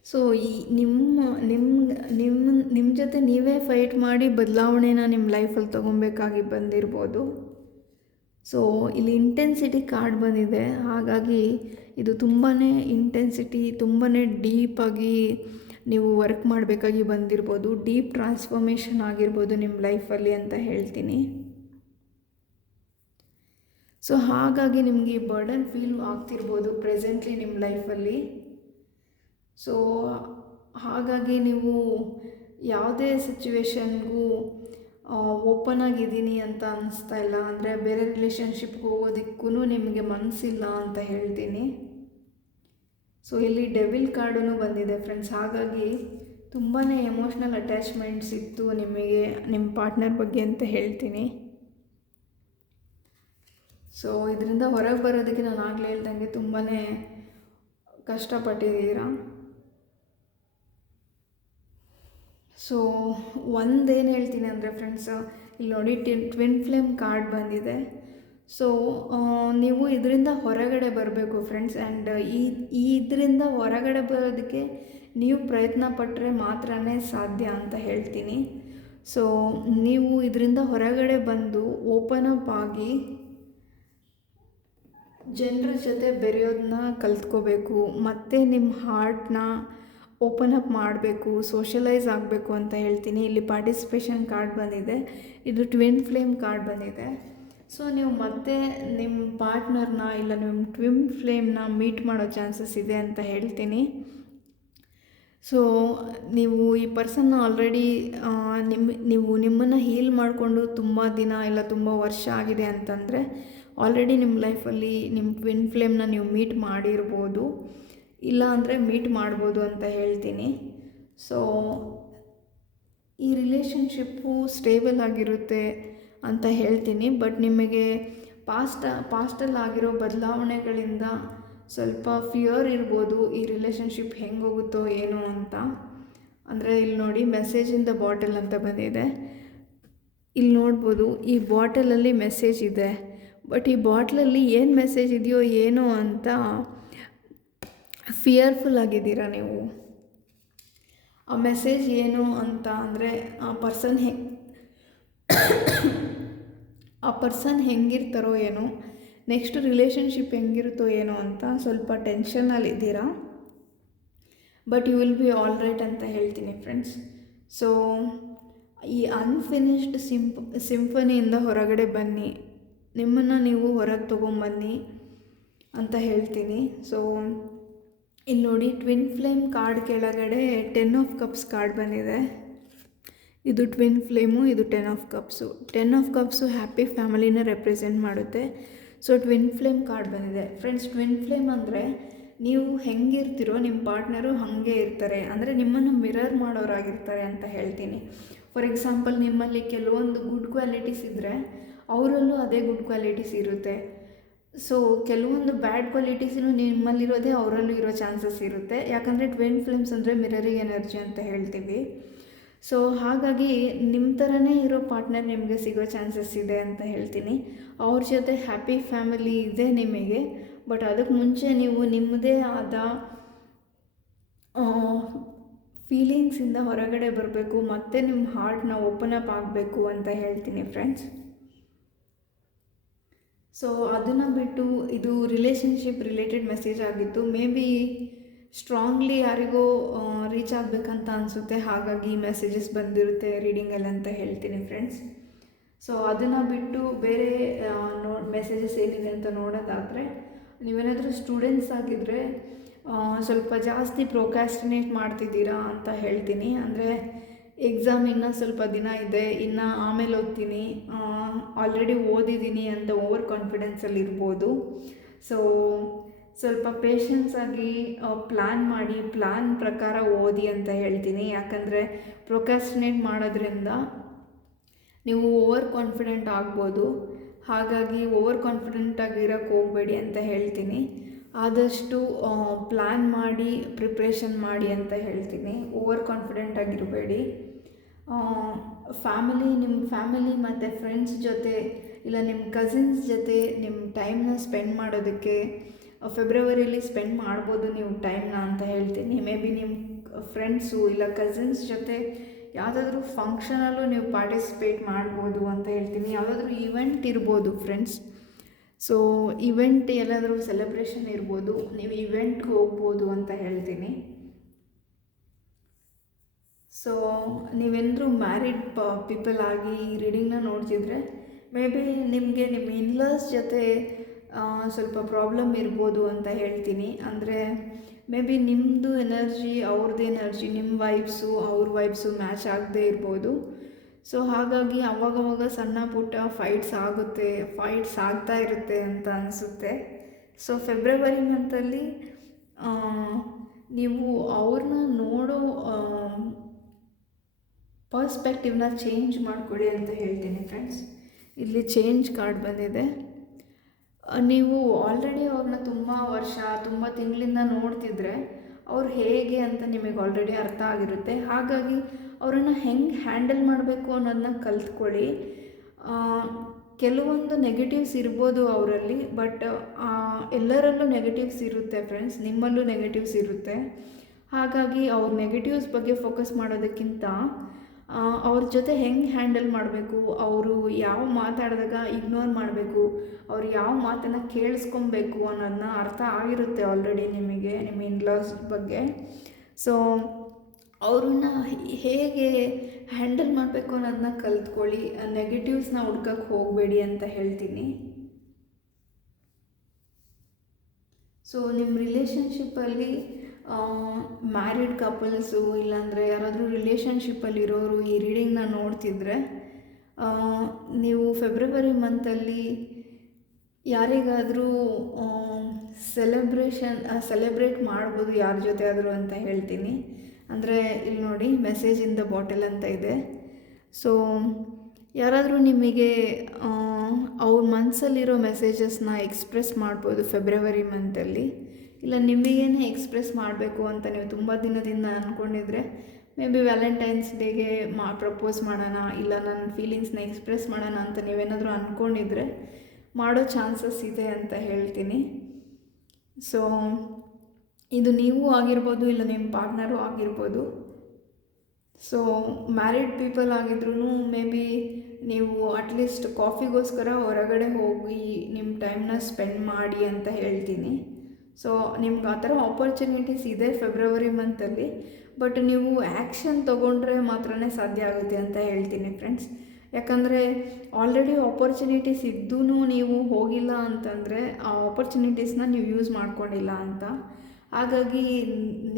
ಸೊ ಈ ನಿಮ್ಮ ಜೊತೆ ನೀವೇ ಫೈಟ್ ಮಾಡಿ ಬದಲಾವಣೆನ ನಿಮ್ಮ ಲೈಫಲ್ಲಿ ತೊಗೊಬೇಕಾಗಿ ಬಂದಿರ್ಬೋದು. ಸೊ ಇಲ್ಲಿ ಇಂಟೆನ್ಸಿಟಿ ಕಾರ್ಡ್ ಬಂದಿದೆ, ಹಾಗಾಗಿ ಇದು ತುಂಬಾ ಇಂಟೆನ್ಸಿಟಿ, ತುಂಬಾ ಡೀಪಾಗಿ ನೀವು ವರ್ಕ್ ಮಾಡಬೇಕಾಗಿ ಬಂದಿರ್ಬೋದು. ಡೀಪ್ ಟ್ರಾನ್ಸ್ಫಾರ್ಮೇಷನ್ ಆಗಿರ್ಬೋದು ನಿಮ್ಮ ಲೈಫಲ್ಲಿ ಅಂತ ಹೇಳ್ತೀನಿ. ಸೊ ಹಾಗಾಗಿ ನಿಮಗೆ ಈ ಬರ್ಡನ್ ಫೀಲ್ ಆಗ್ತಿರ್ಬೋದು ಪ್ರೆಸೆಂಟ್ಲಿ ನಿಮ್ಮ ಲೈಫಲ್ಲಿ. ಸೊ ಹಾಗಾಗಿ ನೀವು ಯಾವುದೇ ಸಿಚುವೇಶನ್ಗೂ ಓಪನ್ ಆಗಿದ್ದೀನಿ ಅಂತ ಅನ್ನಿಸ್ತಾ ಇಲ್ಲ. ಅಂದರೆ ಬೇರೆ ರಿಲೇಷನ್ಶಿಪ್ಗೆ ಹೋಗೋದಕ್ಕೂ ನಿಮಗೆ ಮನಸ್ಸಿಲ್ಲ ಅಂತ ಹೇಳ್ತೀನಿ. ಸೊ ಇಲ್ಲಿ ಡೆವಿಲ್ ಕಾರ್ಡೂ ಬಂದಿದೆ ಫ್ರೆಂಡ್ಸ್. ಹಾಗಾಗಿ ತುಂಬಾ ಎಮೋಷ್ನಲ್ ಅಟ್ಯಾಚ್ಮೆಂಟ್ಸ್ ಇತ್ತು ನಿಮಗೆ ನಿಮ್ಮ ಪಾರ್ಟ್ನರ್ ಬಗ್ಗೆ ಅಂತ ಹೇಳ್ತೀನಿ. ಸೊ ಇದರಿಂದ ಹೊರಗೆ ಬರೋದಕ್ಕೆ ನಾನು ಆಗಲೇ ಹೇಳ್ದಂಗೆ ತುಂಬಾ ಕಷ್ಟಪಟ್ಟಿದ್ದೀರಾ. ಸೊ ಒಂದೇನು ಹೇಳ್ತೀನಿ ಅಂದರೆ ಫ್ರೆಂಡ್ಸ್, ಇಲ್ಲಿ ನೋಡಿ ಟ್ವಿನ್ ಫ್ಲೇಮ್ ಕಾರ್ಡ್ ಬಂದಿದೆ. ಸೊ ನೀವು ಇದರಿಂದ ಹೊರಗಡೆ ಬರಬೇಕು ಫ್ರೆಂಡ್ಸ್. ಆ್ಯಂಡ್ ಇದರಿಂದ ಹೊರಗಡೆ ಬರೋದಕ್ಕೆ ನೀವು ಪ್ರಯತ್ನ ಪಟ್ಟರೆ ಮಾತ್ರನೇ ಸಾಧ್ಯ ಅಂತ ಹೇಳ್ತೀನಿ. ಸೊ ನೀವು ಇದರಿಂದ ಹೊರಗಡೆ ಬಂದು ಓಪನ್ ಅಪ್ ಆಗಿ ಜನರ ಜೊತೆ ಬೆರೆಯೋದನ್ನ ಕಲ್ತ್ಕೋಬೇಕು, ಮತ್ತು ನಿಮ್ಮ ಹಾರ್ಟ್ನ ಓಪನ್ ಅಪ್ ಮಾಡಬೇಕು, ಸೋಷಲೈಸ್ ಆಗಬೇಕು ಅಂತ ಹೇಳ್ತೀನಿ. ಇಲ್ಲಿ ಪಾರ್ಟಿಸಿಪೇಷನ್ ಕಾರ್ಡ್ ಬಂದಿದೆ, ಇದು ಟ್ವಿನ್ ಫ್ಲೇಮ್ ಕಾರ್ಡ್ ಬಂದಿದೆ. ಸೊ ನೀವು ಮತ್ತೆ ನಿಮ್ಮ ಪಾರ್ಟ್ನರ್ನ ಇಲ್ಲ ನಿಮ್ಮ ಟ್ವಿನ್ ಫ್ಲೇಮ್ನ ಮೀಟ್ ಮಾಡೋ ಚಾನ್ಸಸ್ ಇದೆ ಅಂತ ಹೇಳ್ತೀನಿ. ಸೊ ನೀವು ಈ ಪರ್ಸನ್ನ ಆಲ್ರೆಡಿ ನಿಮ್ಮನ್ನು ಹೀಲ್ ಮಾಡಿಕೊಂಡು ತುಂಬ ದಿನ ಇಲ್ಲ ತುಂಬ ವರ್ಷ ಆಗಿದೆ ಅಂತಂದರೆ ಆಲ್ರೆಡಿ ನಿಮ್ಮ ಲೈಫಲ್ಲಿ ನಿಮ್ಮ ಟ್ವಿನ್ ಫ್ಲೇಮ್ನ ನೀವು ಮೀಟ್ ಮಾಡಿರ್ಬೋದು, ಇಲ್ಲ ಅಂದರೆ ಮೀಟ್ ಮಾಡ್ಬೋದು ಅಂತ ಹೇಳ್ತೀನಿ. ಸೊ ಈ ರಿಲೇಷನ್ಶಿಪ್ಪು ಸ್ಟೇಬಲ್ ಆಗಿರುತ್ತೆ ಅಂತ ಹೇಳ್ತೀನಿ. ಬಟ್ ನಿಮಗೆ ಪಾಸ್ಟಲ್ಲಿ ಆಗಿರೋ ಬದಲಾವಣೆಗಳಿಂದ ಸ್ವಲ್ಪ ಫಿಯರ್ ಇರ್ಬೋದು, ಈ ರಿಲೇಷನ್ಶಿಪ್ ಹೆಂಗೆ ಹೋಗುತ್ತೋ ಏನೋ ಅಂತ. ಅಂದರೆ ಇಲ್ಲಿ ನೋಡಿ ಮೆಸೇಜ್ ಇನ್ ದ ಬಾಟಲ್ ಅಂತ ಬಂದಿದೆ. ಇಲ್ಲಿ ನೋಡ್ಬೋದು ಈ ಬಾಟಲಲ್ಲಿ ಮೆಸೇಜ್ ಇದೆ. ಬಟ್ ಈ ಬಾಟ್ಲಲ್ಲಿ ಏನು ಮೆಸೇಜ್ ಇದೆಯೋ ಏನೋ ಅಂತ ಫಿಯರ್ಫುಲ್ ಆಗಿದ್ದೀರಾ ನೀವು. ಆ ಮೆಸೇಜ್ ಏನು ಅಂತ ಅಂದರೆ ಆ ಪರ್ಸನ್ ಹೆಂಗಿರ್ತಾರೋ ಏನೋ, ನೆಕ್ಸ್ಟ್ ರಿಲೇಷನ್ಶಿಪ್ ಹೆಂಗಿರುತ್ತೋ ಏನೋ ಅಂತ ಸ್ವಲ್ಪ ಟೆನ್ಷನಲ್ಲಿದ್ದೀರಾ. But you will be all right ಅಂತ ಹೇಳ್ತೀನಿ ಫ್ರೆಂಡ್ಸ್. ಸೊ ಈ ಅನ್ಫಿನಿಶ್ಡ್ ಸಿಂಫನಿಯಿಂದ ಹೊರಗಡೆ ಬನ್ನಿ, ನಿಮ್ಮನ್ನು ನೀವು ಹೊರಗೆ ತೊಗೊಂಬನ್ನಿ ಅಂತ ಹೇಳ್ತೀನಿ. ಸೊ ಇಲ್ಲಿ ನೋಡಿ ಟ್ವಿನ್ ಫ್ಲೇಮ್ ಕಾರ್ಡ್ ಕೆಳಗಡೆ 10 ಆಫ್ ಕಪ್ಸ್ ಕಾರ್ಡ್ ಬಂದಿದೆ. ಇದು ಟ್ವಿನ್ ಫ್ಲೇಮು, ಇದು 10 of cups. 10 of cups happy ಫ್ಯಾಮಿಲಿನ ರೆಪ್ರೆಸೆಂಟ್ ಮಾಡುತ್ತೆ. ಸೊ ಟ್ವಿನ್ ಫ್ಲೇಮ್ ಕಾರ್ಡ್ ಬಂದಿದೆ ಫ್ರೆಂಡ್ಸ್. ಟ್ವಿನ್ ಫ್ಲೇಮ್ ಅಂದರೆ ನೀವು ಹೆಂಗಿರ್ತೀರೋ ನಿಮ್ಮ ಪಾರ್ಟ್ನರು ಹಾಗೆ ಇರ್ತಾರೆ, ಅಂದರೆ ನಿಮ್ಮನ್ನು ಮಿರರ್ ಮಾಡೋರಾಗಿರ್ತಾರೆ ಅಂತ ಹೇಳ್ತೀನಿ. ಫಾರ್ ಎಕ್ಸಾಂಪಲ್, ನಿಮ್ಮಲ್ಲಿ ಕೆಲವೊಂದು ಗುಡ್ ಕ್ವಾಲಿಟೀಸ್ ಇದ್ದರೆ ಅವರಲ್ಲೂ ಅದೇ ಗುಡ್ ಕ್ವಾಲಿಟೀಸ್ ಇರುತ್ತೆ. ಸೊ ಕೆಲವೊಂದು ಬ್ಯಾಡ್ ಕ್ವಾಲಿಟೀಸೂ ನಿಮ್ಮಲ್ಲಿರೋದೇ ಅವರಲ್ಲೂ ಇರೋ ಚಾನ್ಸಸ್ ಇರುತ್ತೆ. ಯಾಕಂದರೆ ಟ್ವಿನ್ ಫ್ಲೇಮ್ಸ್ ಅಂದರೆ ಮಿರರಿಂಗ್ ಎನರ್ಜಿ ಅಂತ ಹೇಳ್ತೀವಿ. ಸೊ ಹಾಗಾಗಿ ನಿಮ್ಮ ಥರನೇ ಇರೋ ಪಾರ್ಟ್ನರ್ ನಿಮಗೆ ಸಿಗೋ ಚಾನ್ಸಸ್ ಇದೆ ಅಂತ ಹೇಳ್ತೀನಿ. ಅವ್ರ ಜೊತೆ ಹ್ಯಾಪಿ ಫ್ಯಾಮಿಲಿ ಇದೆ ನಿಮಗೆ. ಬಟ್ ಅದಕ್ಕೆ ಮುಂಚೆ ನೀವು ನಿಮ್ಮದೇ ಆದ ಫೀಲಿಂಗ್ಸಿಂದ ಹೊರಗಡೆ ಬರಬೇಕು, ಮತ್ತು ನಿಮ್ಮ ಹಾರ್ಟ್ನ ಓಪನ್ ಅಪ್ ಆಗಬೇಕು ಅಂತ ಹೇಳ್ತೀನಿ ಫ್ರೆಂಡ್ಸ್. ಸೊ ಅದನ್ನು ಬಿಟ್ಟು ಇದು ರಿಲೇಷನ್ಶಿಪ್ ರಿಲೇಟೆಡ್ ಮೆಸೇಜ್ ಆಗಿತ್ತು. ಮೇ ಬಿ ಸ್ಟ್ರಾಂಗ್ಲಿ ಯಾರಿಗೋ ರೀಚ್ ಆಗಬೇಕಂತ ಅನಿಸುತ್ತೆ, ಹಾಗಾಗಿ ಮೆಸೇಜಸ್ ಬಂದಿರುತ್ತೆ ರೀಡಿಂಗಲ್ಲಿ ಅಂತ ಹೇಳ್ತೀನಿ ಫ್ರೆಂಡ್ಸ್. ಸೊ ಅದನ್ನು ಬಿಟ್ಟು ಬೇರೆ ಮೆಸೇಜಸ್ ಏನಿದೆ ಅಂತ ನೋಡೋದಾದರೆ, ನೀವೇನಾದರೂ ಸ್ಟೂಡೆಂಟ್ಸ್ ಆಗಿದ್ದರೆ ಸ್ವಲ್ಪ ಜಾಸ್ತಿ ಪ್ರೊಕ್ಯಾಸ್ಟಿನೇಟ್ ಮಾಡ್ತಿದ್ದೀರಾ ಅಂತ ಹೇಳ್ತೀನಿ. ಅಂದರೆ ಎಕ್ಸಾಮ್ ಇನ್ನೂ ಸ್ವಲ್ಪ ದಿನ ಇದೆ, ಇನ್ನು ಆಮೇಲೆ ಓದ್ತೀನಿ, ಆಲ್ರೆಡಿ ಓದಿದ್ದೀನಿ ಅಂತ ಓವರ್ ಕಾನ್ಫಿಡೆನ್ಸಲ್ಲಿ ಇರ್ಬೋದು. ಸೊ ಸ್ವಲ್ಪ ಪೇಷನ್ಸಾಗಿ ಪ್ಲ್ಯಾನ್ ಮಾಡಿ, ಪ್ಲ್ಯಾನ್ ಪ್ರಕಾರ ಓದಿ ಅಂತ ಹೇಳ್ತೀನಿ. ಯಾಕಂದರೆ ಪ್ರೊಕ್ಯಾಸ್ಟಿನೇಟ್ ಮಾಡೋದ್ರಿಂದ ನೀವು ಓವರ್ ಕಾನ್ಫಿಡೆಂಟ್ ಆಗ್ಬೋದು. ಹಾಗಾಗಿ ಓವರ್ ಕಾನ್ಫಿಡೆಂಟ್ ಆಗಿರೋಕ್ಕೆ ಹೋಗಬೇಡಿ ಅಂತ ಹೇಳ್ತೀನಿ. ಆದಷ್ಟು ಪ್ಲ್ಯಾನ್ ಮಾಡಿ ಪ್ರಿಪ್ರೇಷನ್ ಮಾಡಿ ಅಂತ ಹೇಳ್ತೀನಿ. ಓವರ್ ಕಾನ್ಫಿಡೆಂಟ್ ಆಗಿರಬೇಡಿ. ನಿಮ್ಮ ಫ್ಯಾಮಿಲಿ ಮತ್ತು ಫ್ರೆಂಡ್ಸ್ ಜೊತೆ ಇಲ್ಲ ನಿಮ್ಮ ಕಸಿನ್ಸ್ ಜೊತೆ ನಿಮ್ಮ ಟೈಮ್ನ ಸ್ಪೆಂಡ್ ಮಾಡೋದಕ್ಕೆ ಫೆಬ್ರವರಿಯಲ್ಲಿ ಸ್ಪೆಂಡ್ ಮಾಡ್ಬೋದು ನೀವು ಟೈಮ್ನ ಅಂತ ಹೇಳ್ತೀನಿ. ಮೇ ಬಿ ನಿಮ್ಮ ಫ್ರೆಂಡ್ಸು ಇಲ್ಲ ಕಸಿನ್ಸ್ ಜೊತೆ ಯಾವುದಾದ್ರೂ ಫಂಕ್ಷನಲ್ಲೂ ನೀವು ಪಾರ್ಟಿಸಿಪೇಟ್ ಮಾಡ್ಬೋದು ಅಂತ ಹೇಳ್ತೀನಿ. ಯಾವುದಾದ್ರೂ ಈವೆಂಟ್ ಇರ್ಬೋದು ಫ್ರೆಂಡ್ಸ್. ಸೊ ಇವೆಂಟ್ ಎಲ್ಲಾದರೂ ಸೆಲೆಬ್ರೇಷನ್ ಇರ್ಬೋದು, ನೀವು ಇವೆಂಟ್ಗೆ ಹೋಗ್ಬೋದು ಅಂತ ಹೇಳ್ತೀನಿ. ಸೊ ನೀವೆಂದರೂ ಮ್ಯಾರಿಡ್ ಪೀಪಲ್ ಆಗಿ ಈ ರೀಡಿಂಗ್ನ ನೋಡ್ತಿದ್ರೆ ಮೇ ಬಿ ನಿಮಗೆ ನಿಮ್ಮ ಇನ್ಲಾಸ್ ಜೊತೆ ಸ್ವಲ್ಪ ಪ್ರಾಬ್ಲಮ್ ಇರ್ಬೋದು ಅಂತ ಹೇಳ್ತೀನಿ. ಅಂದರೆ ಮೇ ಬಿ ನಿಮ್ಮದು ಎನರ್ಜಿ ಅವ್ರದ್ದು ಎನರ್ಜಿ, ನಿಮ್ಮ ವೈಬ್ಸು ಅವ್ರ ವೈಬ್ಸು ಮ್ಯಾಚ್ ಆಗದೇ ಇರ್ಬೋದು. ಸೊ ಹಾಗಾಗಿ ಅವಾಗವಾಗ ಸಣ್ಣ ಪುಟ್ಟ ಫೈಟ್ಸ್ ಆಗ್ತಾ ಇರುತ್ತೆ ಅಂತ ಅನಿಸುತ್ತೆ. ಸೊ ಫೆಬ್ರವರಿ ಮಂತಲ್ಲಿ ನೀವು ಅವ್ರನ್ನ ನೋಡೋ ಪರ್ಸ್ಪೆಕ್ಟಿವ್ನ ಚೇಂಜ್ ಮಾಡಿಕೊಡಿ ಅಂತ ಹೇಳ್ತೀನಿ ಫ್ರೆಂಡ್ಸ್. ಇಲ್ಲಿ ಚೇಂಜ್ ಕಾರ್ಡ್ ಬಂದಿದೆ. ನೀವು ಆಲ್ರೆಡಿ ಅವ್ರನ್ನ ತುಂಬ ತಿಂಗಳಿಂದ ನೋಡ್ತಿದ್ರೆ ಅವ್ರು ಹೇಗೆ ಅಂತ ನಿಮಗೆ ಆಲ್ರೆಡಿ ಅರ್ಥ ಆಗಿರುತ್ತೆ. ಹಾಗಾಗಿ ಅವರನ್ನು ಹೆಂಗೆ ಹ್ಯಾಂಡಲ್ ಮಾಡಬೇಕು ಅನ್ನೋದನ್ನ ಕಲ್ತ್ಕೊಳ್ಳಿ. ಕೆಲವೊಂದು ನೆಗೆಟಿವ್ಸ್ ಇರ್ಬೋದು ಅವರಲ್ಲಿ, ಬಟ್ ಎಲ್ಲರಲ್ಲೂ ನೆಗೆಟಿವ್ಸ್ ಇರುತ್ತೆ ಫ್ರೆಂಡ್ಸ್, ನಿಮ್ಮಲ್ಲೂ ನೆಗೆಟಿವ್ಸ್ ಇರುತ್ತೆ. ಹಾಗಾಗಿ ಅವ್ರ ನೆಗೆಟಿವ್ಸ್ ಬಗ್ಗೆ ಫೋಕಸ್ ಮಾಡೋದಕ್ಕಿಂತ ಅವ್ರ ಜೊತೆ ಹೆಂಗೆ ಹ್ಯಾಂಡಲ್ ಮಾಡಬೇಕು, ಅವರು ಯಾವ ಮಾತಾಡಿದಾಗ ಇಗ್ನೋರ್ ಮಾಡಬೇಕು, ಅವ್ರು ಯಾವ ಮಾತನ್ನು ಕೇಳಿಸ್ಕೊಬೇಕು ಅನ್ನೋದನ್ನ ಅರ್ಥ ಆಗಿರುತ್ತೆ ಆಲ್ರೆಡಿ ನಿಮಗೆ, ನಿಮ್ಮ ಇನ್ಲಾಸ್ ಬಗ್ಗೆ. ಸೊ ಅವ್ರನ್ನ ಹೇಗೆ ಹ್ಯಾಂಡಲ್ ಮಾಡಬೇಕು ಅನ್ನೋದನ್ನ ಕಲ್ತ್ಕೊಳ್ಳಿ. ನೆಗೆಟಿವ್ಸ್ನ ಹುಡ್ಕಕ್ಕೆ ಹೋಗಬೇಡಿ ಅಂತ ಹೇಳ್ತೀನಿ. ಸೊ ನಿಮ್ಮ ರಿಲೇಷನ್ಶಿಪ್ಪಲ್ಲಿ ಮ್ಯಾರಿಡ್ ಕಪಲ್ಸು ಇಲ್ಲಾಂದರೆ ಯಾರಾದರೂ ರಿಲೇಷನ್ಶಿಪ್ಪಲ್ಲಿರೋರು ಈ ರೀಡಿಂಗ್ನ ನೋಡ್ತಿದ್ರೆ ನೀವು ಫೆಬ್ರವರಿ ಮಂತಲ್ಲಿ ಯಾರಿಗಾದರೂ ಸೆಲೆಬ್ರೇಟ್ ಮಾಡ್ಬೋದು ಯಾರ ಜೊತೆ ಆದರೂ ಅಂತ ಹೇಳ್ತೀನಿ. ಅಂದರೆ ಇಲ್ಲಿ ನೋಡಿ ಮೆಸೇಜ್ ಇನ್ ದ ಬಾಟಲ್ ಅಂತ ಇದೆ. ಸೊ ಯಾರಾದರೂ ನಿಮಗೆ ಅವ್ರ ಮನಸ್ಸಲ್ಲಿರೋ ಮೆಸೇಜಸ್ನ ಎಕ್ಸ್ಪ್ರೆಸ್ ಮಾಡ್ಬೋದು ಫೆಬ್ರವರಿ ಮಂತಲ್ಲಿ. ಇಲ್ಲ ನಿಮಗೇನೆ ಎಕ್ಸ್ಪ್ರೆಸ್ ಮಾಡಬೇಕು ಅಂತ ನೀವು ತುಂಬ ದಿನದಿಂದ ಅಂದ್ಕೊಂಡಿದ್ರೆ ಮೇ ಬಿ ವ್ಯಾಲೆಂಟೈನ್ಸ್ ಡೇಗೆ ಪ್ರಪೋಸ್ ಮಾಡೋಣ, ಇಲ್ಲ ನನ್ನ ಫೀಲಿಂಗ್ಸ್ನ ಎಕ್ಸ್ಪ್ರೆಸ್ ಮಾಡೋಣ ಅಂತ ನೀವೇನಾದರೂ ಅಂದ್ಕೊಂಡಿದ್ರೆ ಮಾಡೋ ಚಾನ್ಸಸ್ ಇದೆ ಅಂತ ಹೇಳ್ತೀನಿ. ಸೊ ಇದು ನೀವು ಆಗಿರ್ಬೋದು, ಇಲ್ಲ ನಿಮ್ಮ ಪಾರ್ಟ್ನರು ಆಗಿರ್ಬೋದು. ಸೊ ಮ್ಯಾರಿಡ್ ಪೀಪಲ್ ಆಗಿದ್ರೂ ಮೇ ಬಿ ನೀವು ಅಟ್ಲೀಸ್ಟ್ ಕಾಫಿಗೋಸ್ಕರ ಹೊರಗಡೆ ಹೋಗಿ ನಿಮ್ಮ ಟೈಮ್ನ ಸ್ಪೆಂಡ್ ಮಾಡಿ ಅಂತ ಹೇಳ್ತೀನಿ. ಸೊ ನಿಮ್ಗೆ ಆ ಥರ ಆಪರ್ಚುನಿಟೀಸ್ ಇದೆ ಫೆಬ್ರವರಿ ಮಂತಲ್ಲಿ, ಬಟ್ ನೀವು ಆ್ಯಕ್ಷನ್ ತೊಗೊಂಡ್ರೆ ಮಾತ್ರನೇ ಸಾಧ್ಯ ಆಗುತ್ತೆ ಅಂತ ಹೇಳ್ತೀನಿ ಫ್ರೆಂಡ್ಸ್. ಯಾಕಂದರೆ ಆಲ್ರೆಡಿ ಆಪರ್ಚುನಿಟೀಸ್ ಇದ್ದೂ ನೀವು ಹೋಗಿಲ್ಲ ಅಂತಂದರೆ ಆ ಆಪರ್ಚುನಿಟೀಸ್ನ ನೀವು ಯೂಸ್ ಮಾಡ್ಕೊಂಡಿಲ್ಲ ಅಂತ. ಹಾಗಾಗಿ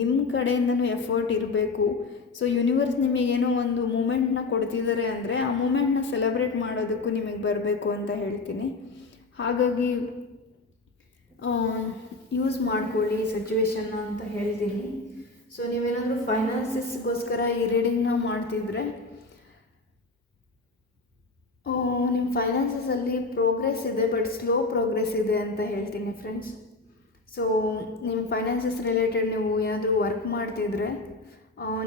ನಿಮ್ಮ ಕಡೆಯಿಂದನೂ ಎಫರ್ಟ್ ಇರಬೇಕು. ಸೊ ಯೂನಿವರ್ಸ್ ನಿಮಗೇನೋ ಒಂದು ಮೂಮೆಂಟ್ನ ಕೊಡ್ತಿದ್ದಾರೆ ಅಂದರೆ ಆ ಮೂಮೆಂಟ್ನ ಸೆಲೆಬ್ರೇಟ್ ಮಾಡೋದಕ್ಕೂ ನಿಮಗೆ ಬರಬೇಕು ಅಂತ ಹೇಳ್ತೀನಿ. ಹಾಗಾಗಿ ಯೂಸ್ ಮಾಡ್ಕೊಳ್ಳಿ ಸಿಚುವೇಶನ್ನ ಅಂತ ಹೇಳ್ತೀನಿ. ಸೊ ನೀವೇನಾದರೂ ಫೈನಾನ್ಸಸ್ಗೋಸ್ಕರ ಈ ರೀಡಿಂಗ್ನ ಮಾಡ್ತಿದ್ರೆ ನಿಮ್ಮ ಫೈನಾನ್ಸಸಲ್ಲಿ ಪ್ರೋಗ್ರೆಸ್ ಇದೆ, ಬಟ್ ಸ್ಲೋ ಪ್ರೋಗ್ರೆಸ್ ಇದೆ ಅಂತ ಹೇಳ್ತೀನಿ ಫ್ರೆಂಡ್ಸ್. ಸೊ ನಿಮ್ಮ ಫೈನಾನ್ಸಸ್ ರಿಲೇಟೆಡ್ ನೀವು ಏನಾದರೂ ವರ್ಕ್ ಮಾಡ್ತಿದ್ರೆ